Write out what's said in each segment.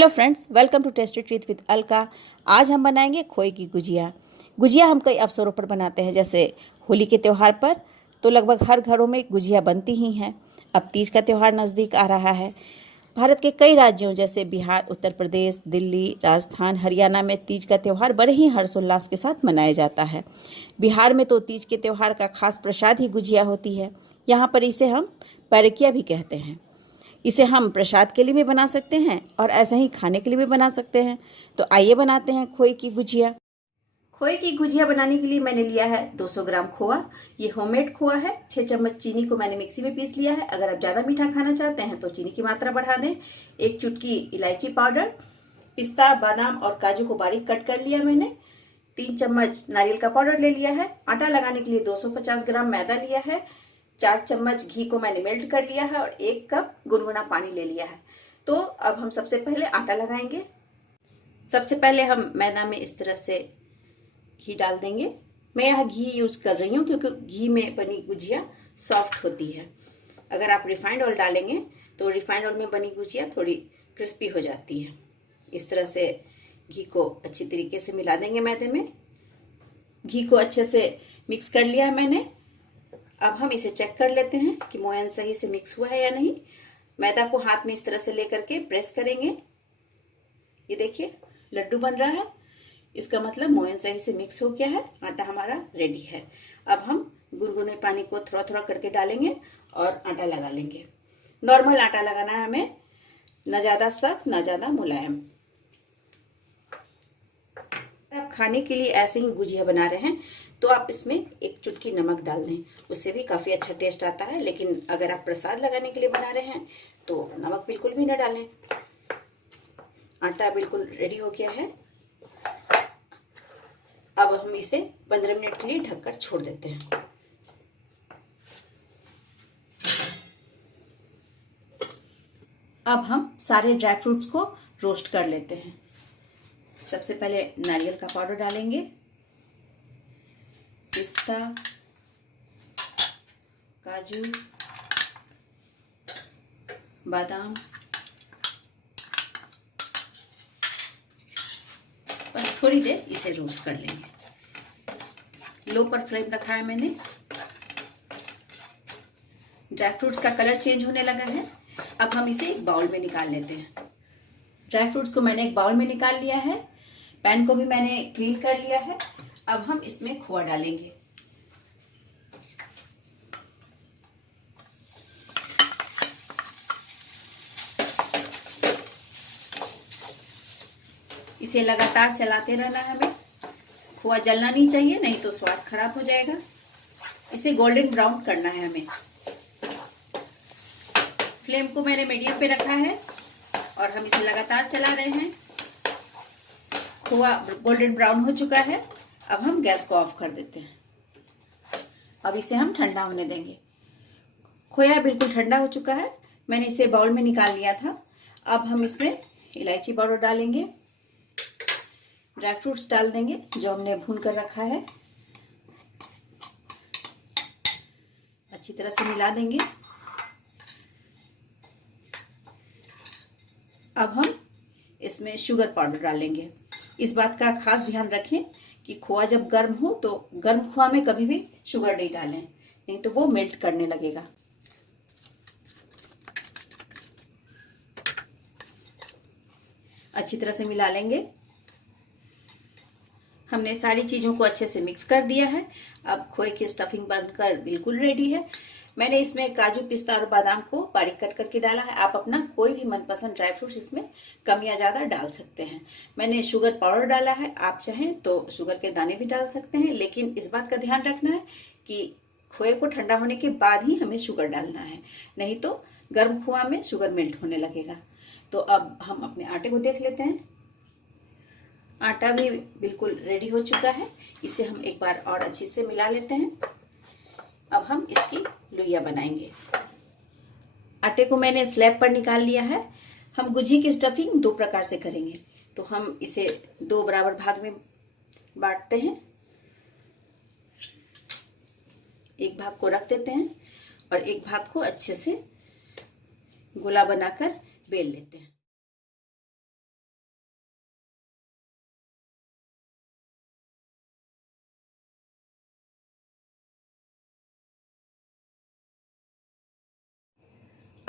Hello friends, welcome to tasty treat with Alka. आज हम बनाएंगे खोए की गुजिया। गुजिया हम कई अवसरों पर बनाते हैं, जैसे होली के त्यौहार पर तो लगभग हर घरों में गुजिया बनती ही हैं। अब तीज का त्यौहार नज़दीक आ रहा है। भारत के कई राज्यों जैसे बिहार, उत्तर प्रदेश, दिल्ली, राजस्थान, हरियाणा में तीज का त्यौहार बड़े ही हर्षोल्लास के साथ मनाया जाता है। बिहार में तो तीज के त्यौहार का खास प्रसाद ही गुजिया होती है। यहाँ पर इसे हम पैरकिया भी कहते हैं। इसे हम प्रसाद के लिए भी बना सकते हैं और ऐसा ही खाने के लिए भी बना सकते हैं। तो आइए बनाते हैं खोए की गुजिया। खोए की गुजिया बनाने के लिए मैंने लिया है 200 ग्राम खोआ। ये होममेड खोआ है। 6 चम्मच चीनी को मैंने मिक्सी में पीस लिया है। अगर आप ज़्यादा मीठा खाना चाहते हैं तो चीनी की मात्रा बढ़ा दें। 1 चुटकी इलायची पाउडर, पिस्ता, बादाम और काजू को बारीक कट कर लिया मैंने। 3 चम्मच नारियल का पाउडर ले लिया है। आटा लगाने के लिए 250 ग्राम मैदा लिया है। 4 चम्मच घी को मैंने मेल्ट कर लिया है और 1 कप गुनगुना पानी ले लिया है। तो अब हम सबसे पहले आटा लगाएंगे। सबसे पहले हम मैदा में इस तरह से घी डाल देंगे। मैं यहाँ घी यूज कर रही हूँ क्योंकि घी में बनी गुजिया सॉफ्ट होती है। अगर आप रिफाइंड ऑयल डालेंगे तो रिफाइंड ऑयल में बनी गुजिया थोड़ी क्रिस्पी हो जाती है। इस तरह से घी को अच्छी तरीके से मिला देंगे मैदे में। घी को अच्छे से मिक्स कर लिया है मैंने। अब हम इसे चेक कर लेते हैं कि मोयन सही से मिक्स हुआ है या नहीं। मैदा को हाथ में इस तरह से लेकर के प्रेस करेंगे। ये देखिए लड्डू बन रहा है, इसका मतलब मोयन सही से मिक्स हो गया है। आटा हमारा रेडी है। अब हम गुनगुने पानी को थोड़ा थोड़ा करके डालेंगे और आटा लगा लेंगे। नॉर्मल आटा लगाना है हमें, ना ज़्यादा सख्त ना ज़्यादा मुलायम। आप खाने के लिए ऐसे ही गुजिया बना रहे हैं तो आप इसमें 1 चुटकी नमक डाल दें, उससे भी काफ़ी अच्छा टेस्ट आता है। लेकिन अगर आप प्रसाद लगाने के लिए बना रहे हैं तो नमक बिल्कुल भी ना डालें। आटा बिल्कुल रेडी हो गया है। अब हम इसे 15 मिनट के लिए ढककर छोड़ देते हैं। अब हम सारे ड्राई फ्रूट्स को रोस्ट कर लेते हैं। सबसे पहले नारियल का पाउडर डालेंगे, पिस्ता, काजू, बादाम, बस थोड़ी देर इसे रोस्ट कर लेंगे। लो पर फ्लेम रखा है मैंने। ड्राई फ्रूट्स का कलर चेंज होने लगा है। अब हम इसे एक बाउल में निकाल लेते हैं। ड्राई फ्रूट्स को मैंने एक बाउल में निकाल लिया है। पैन को भी मैंने क्लीन कर लिया है। अब हम इसमें खोआ डालेंगे। इसे लगातार चलाते रहना है हमें। खोआ जलना नहीं चाहिए, नहीं तो स्वाद खराब हो जाएगा। इसे गोल्डन ब्राउन करना है हमें। फ्लेम को मैंने मीडियम पे रखा है और हम इसे लगातार चला रहे हैं। खोआ गोल्डन ब्राउन हो चुका है। अब हम गैस को ऑफ कर देते हैं। अब इसे हम ठंडा होने देंगे। खोया बिल्कुल ठंडा हो चुका है। मैंने इसे बाउल में निकाल लिया था। अब हम इसमें इलायची पाउडर डालेंगे, ड्राई फ्रूट्स डाल देंगे जो हमने भून कर रखा है। अच्छी तरह से मिला देंगे। अब हम इसमें शुगर पाउडर डालेंगे। इस बात का खास ध्यान रखें कि खोआ जब गर्म हो तो गर्म खोआ में कभी भी शुगर नहीं डालें, नहीं तो वो मेल्ट करने लगेगा। अच्छी तरह से मिला लेंगे। हमने सारी चीज़ों को अच्छे से मिक्स कर दिया है। अब खोए की स्टफिंग बनकर बिल्कुल रेडी है। मैंने इसमें काजू, पिस्ता और बादाम को बारीक कट करके डाला है। आप अपना कोई भी मनपसंद ड्राई फ्रूट्स इसमें कम या ज़्यादा डाल सकते हैं। मैंने शुगर पाउडर डाला है, आप चाहें तो शुगर के दाने भी डाल सकते हैं। लेकिन इस बात का ध्यान रखना है कि खोए को ठंडा होने के बाद ही हमें शुगर डालना है, नहीं तो गर्म खोआ में शुगर मेल्ट होने लगेगा। तो अब हम अपने आटे को देख लेते हैं। आटा भी बिल्कुल रेडी हो चुका है। इसे हम एक बार और अच्छे से मिला लेते हैं। अब हम इसकी लोइयां बनाएंगे। आटे को मैंने स्लैब पर निकाल लिया है। हम गुझी की स्टफिंग 2 प्रकार से करेंगे, तो हम इसे 2 बराबर भाग में बांटते हैं। एक भाग को रख देते हैं और एक भाग को अच्छे से गोला बनाकर बेल लेते हैं।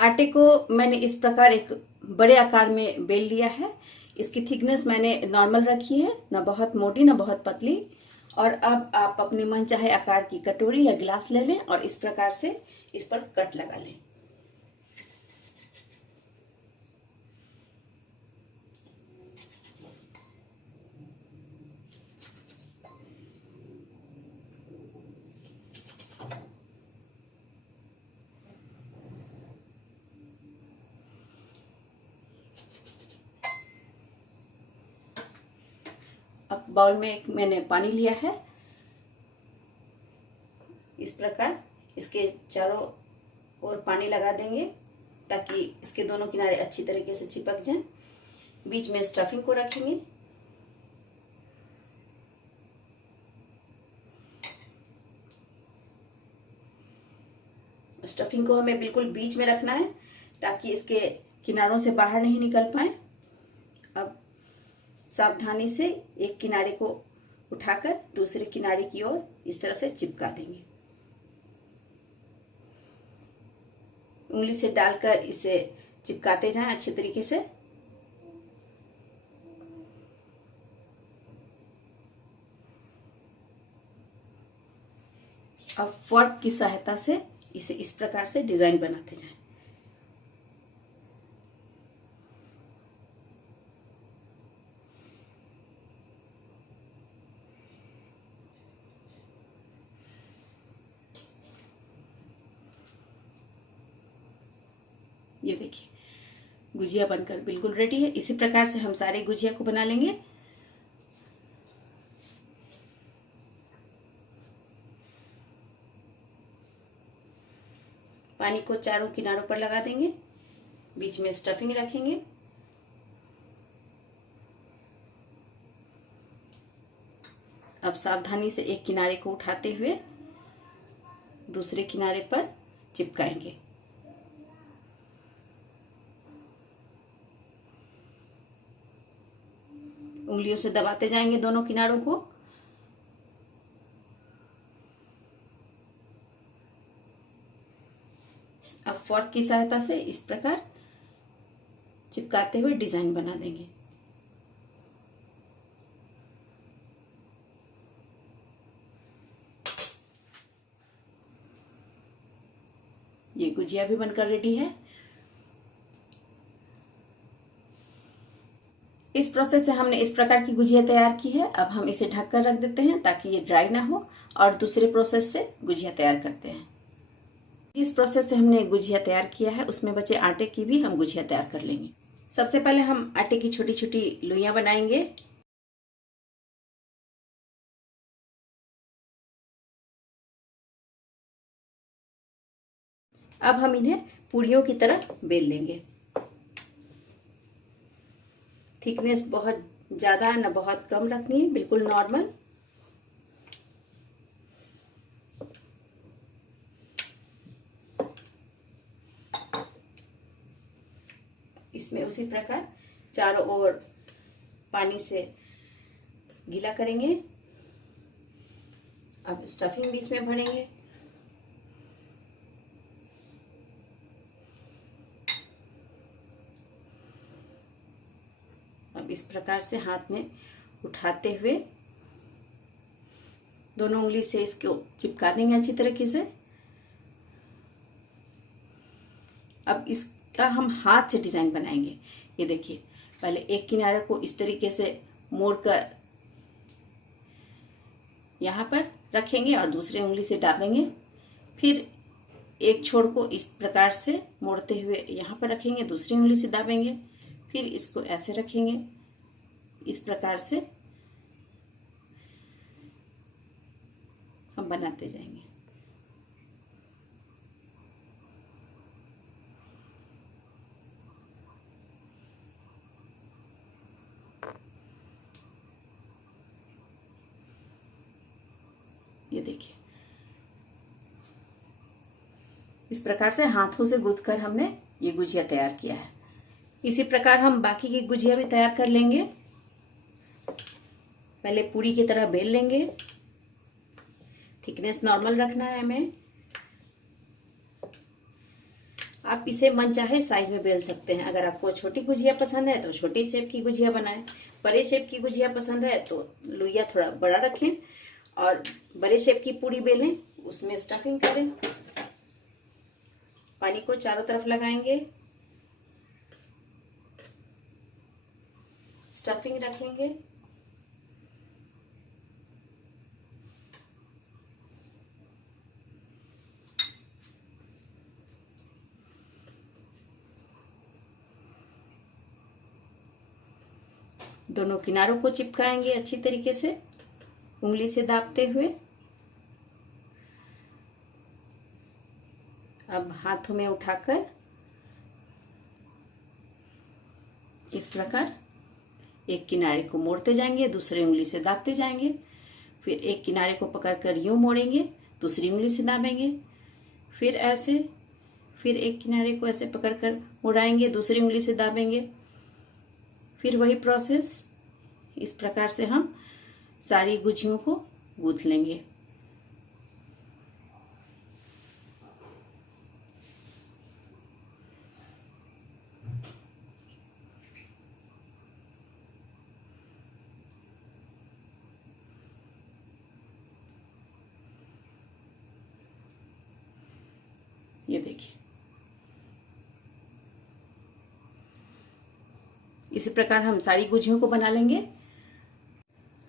आटे को मैंने इस प्रकार एक बड़े आकार में बेल लिया है। इसकी थिकनेस मैंने नॉर्मल रखी है, ना बहुत मोटी ना बहुत पतली। और अब आप अपने मन चाहे आकार की कटोरी या गिलास ले लें और इस प्रकार से इस पर कट लगा लें। अब बाउल में एक मैंने पानी लिया है। इस प्रकार इसके चारों ओर पानी लगा देंगे ताकि इसके दोनों किनारे अच्छी तरीके से चिपक जाएं। बीच में स्टफिंग को रखेंगे। स्टफिंग को हमें बिल्कुल बीच में रखना है ताकि इसके किनारों से बाहर नहीं निकल पाए। अब सावधानी से एक किनारे को उठाकर दूसरे किनारे की ओर इस तरह से चिपका देंगे। उंगली से डालकर इसे चिपकाते जाएं अच्छे तरीके से। अब फोर्क की सहायता से इसे इस प्रकार से डिजाइन बनाते जाएं। ये देखिए गुजिया बनकर बिल्कुल रेडी है। इसी प्रकार से हम सारे गुजिया को बना लेंगे। पानी को चारों किनारों पर लगा देंगे, बीच में स्टफिंग रखेंगे। अब सावधानी से एक किनारे को उठाते हुए दूसरे किनारे पर चिपकाएंगे। उंगलियों से दबाते जाएंगे दोनों किनारों को। अब फोर्क की सहायता से इस प्रकार चिपकाते हुए डिजाइन बना देंगे। ये गुजिया भी बनकर रेडी है। इस प्रोसेस से हमने इस प्रकार की गुजिया तैयार की है। अब हम इसे ढककर रख देते हैं ताकि ये ड्राई ना हो और दूसरे प्रोसेस से गुजिया तैयार करते हैं। इस प्रोसेस से हमने गुजिया तैयार किया है, उसमें बचे आटे की भी हम गुजिया तैयार कर लेंगे। सबसे पहले हम आटे की छोटी छोटी लोइयां बनाएंगे। अब हम इन्हें पूरियों की तरह बेल लेंगे। थिकनेस बहुत ज़्यादा ना बहुत कम रखनी है, बिल्कुल नॉर्मल। इसमें उसी प्रकार चारों ओर पानी से गीला करेंगे। अब स्टफिंग बीच में भरेंगे। अब इस प्रकार से हाथ में उठाते हुए दोनों उंगली से इसको चिपका देंगे अच्छी तरीके से। अब इसका हम हाथ से डिजाइन बनाएंगे। ये देखिए, पहले एक किनारे को इस तरीके से मोड़कर यहाँ पर रखेंगे और दूसरे उंगली से दाबेंगे। फिर एक छोर को इस प्रकार से मोड़ते हुए यहाँ पर रखेंगे, दूसरी उंगली से दाबेंगे। फिर इसको ऐसे रखेंगे। इस प्रकार से हम बनाते जाएंगे। ये देखिए, इस प्रकार से हाथों से गूंथकर हमने ये गुजिया तैयार किया है। इसी प्रकार हम बाकी की गुजिया भी तैयार कर लेंगे। पहले पूरी की तरह बेल लेंगे। थिकनेस नॉर्मल रखना है हमें। आप इसे मनचाहे साइज में बेल सकते हैं। अगर आपको छोटी गुजिया पसंद है तो छोटी शेप की गुजिया बनाएं, बड़े शेप की गुजिया पसंद है तो लोइया थोड़ा बड़ा रखें और बड़े शेप की पूरी बेलें, उसमें स्टफिंग करें। पानी को चारों तरफ लगाएंगे, स्टफिंग रखेंगे, दोनों किनारों को चिपकाएंगे अच्छी तरीके से उंगली से दाबते हुए। अब हाथों में उठाकर इस प्रकार एक किनारे को मोड़ते जाएंगे, दूसरी उंगली से दाबते जाएंगे, फिर एक किनारे को पकड़कर यूं मोड़ेंगे, दूसरी उंगली से दाबेंगे, फिर ऐसे, फिर एक किनारे को ऐसे पकड़कर मुड़ाएंगे, दूसरी उंगली से दाबेंगे, फिर वही प्रोसेस। इस प्रकार से हम सारी गुजियों को गूंथ लेंगे। ये देखिए, इसी प्रकार हम सारी गुजियों को बना लेंगे।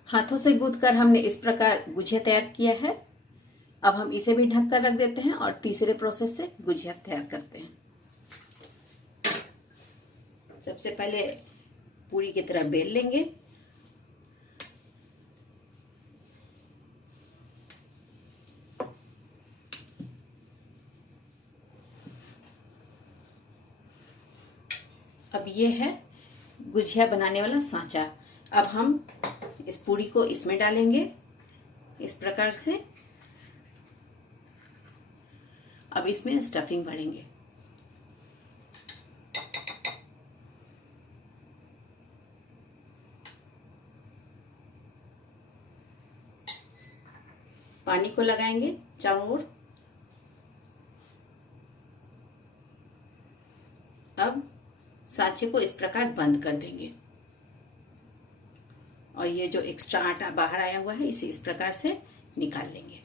हाथों से गूंथ कर हमने इस प्रकार गुजिया तैयार किया है। अब हम इसे भी ढक कर रख देते हैं और तीसरे प्रोसेस से गुजिया तैयार करते हैं। सबसे पहले पूरी की तरह बेल लेंगे, अब ये है गुजिया बनाने वाला सांचा। अब हम इस पूरी को इसमें डालेंगे इस प्रकार से। अब इसमें स्टफिंग भरेंगे। पानी को लगाएंगे चारों ओर। अब सांचे को इस प्रकार बंद कर देंगे और ये जो एक्स्ट्रा आटा बाहर आया हुआ है इसे इस प्रकार से निकाल लेंगे।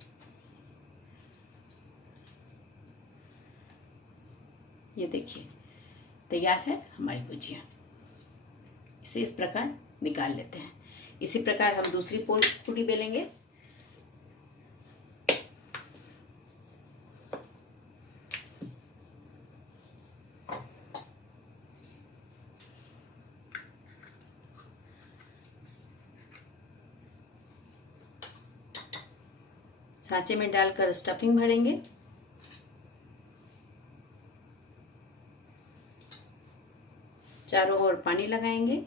ये देखिए, तैयार है हमारी गुजिया। इसे इस प्रकार निकाल लेते हैं। इसी प्रकार हम दूसरी पूरी बेलेंगे। सांचे में डालकर स्टफिंग भरेंगे। चारों ओर पानी लगाएंगे।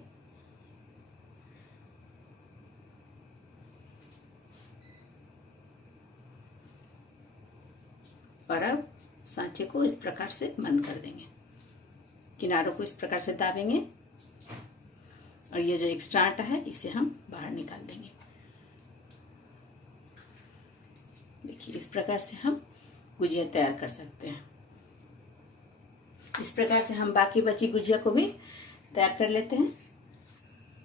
और अब सांचे को इस प्रकार से बंद कर देंगे। किनारों को इस प्रकार से दाबेंगे और ये जो एक्स्ट्रा आटा है इसे हम बाहर निकाल देंगे। देखिए, इस प्रकार से हम गुजिया तैयार कर सकते हैं। इस प्रकार से हम बाकी बची गुजिया को भी तैयार कर लेते हैं।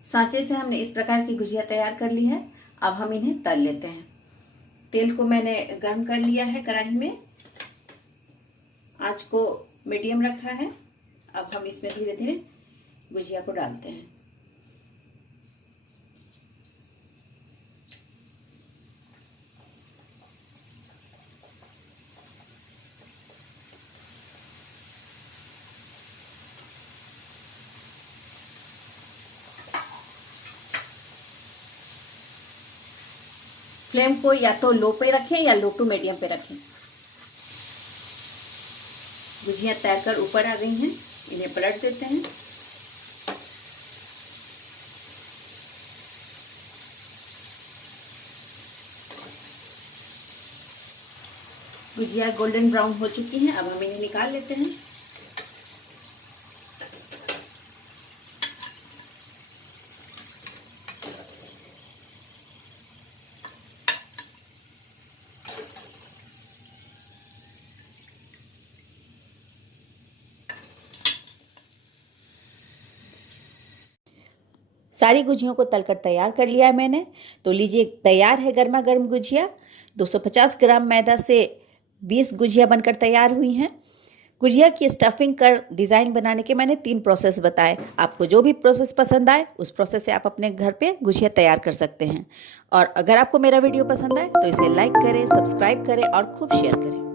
सांचे से हमने इस प्रकार की गुजिया तैयार कर ली है। अब हम इन्हें तल लेते हैं। तेल को मैंने गर्म कर लिया है कढ़ाई में, आंच को मीडियम रखा है। अब हम इसमें धीरे धीरे गुजिया को डालते हैं। फ्लेम को या तो लो पे रखें या लो टू मीडियम पे रखें। गुजिया तैर कर ऊपर आ गई हैं, इन्हें पलट देते हैं। गुजिया गोल्डन ब्राउन हो चुकी हैं। अब हम इन्हें निकाल लेते हैं। सारी गुजियों को तलकर तैयार कर लिया है मैंने। तो लीजिए, तैयार है गर्मा गर्म गुजिया। 250 ग्राम मैदा से 20 गुजिया बनकर तैयार हुई हैं। गुजिया की स्टफिंग कर डिज़ाइन बनाने के मैंने 3 प्रोसेस बताए। आपको जो भी प्रोसेस पसंद आए उस प्रोसेस से आप अपने घर पे गुजिया तैयार कर सकते हैं। और अगर आपको मेरा वीडियो पसंद आए तो इसे लाइक करें, सब्सक्राइब करें और खूब शेयर करें।